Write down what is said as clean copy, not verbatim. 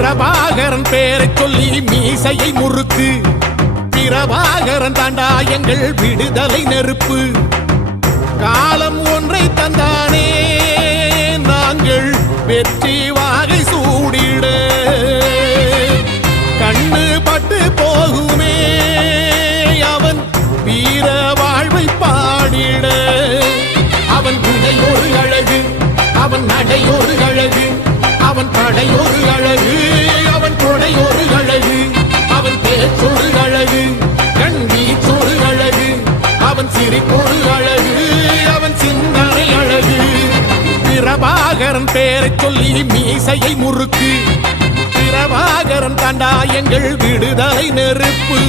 பிரபாகரன் பேரை சொல்லி மீசையை முறுக்கு. பிரபாகரன் தாண்டா எங்கள் விடுதலை நெருப்பு. காலம் ஒன்றை தந்தானே நாங்கள் வெற்றி வாகை சூடிட. கண்ணு பட்டு போகுமே அவன் வீர வாழ்வை பாடிட. அவன் குடை ஒரு அழகு, அவன் நடை ஒரு அழகு, அவன் படை ஒரு அழகு, அவன் கொடை ஒரு அழகு, அவன் பேச்சொரு அழகு, கண் வீச்சொரு அழகு, அவன் சிரிப்பொரு அழகு, அவன் சிந்தனை அழகு. பிரபாகரன் பேரை சொல்லி மீசையை முறுக்கு. பிரபாகரன் தாண்டா எங்கள் விடுதலை நெருப்பு.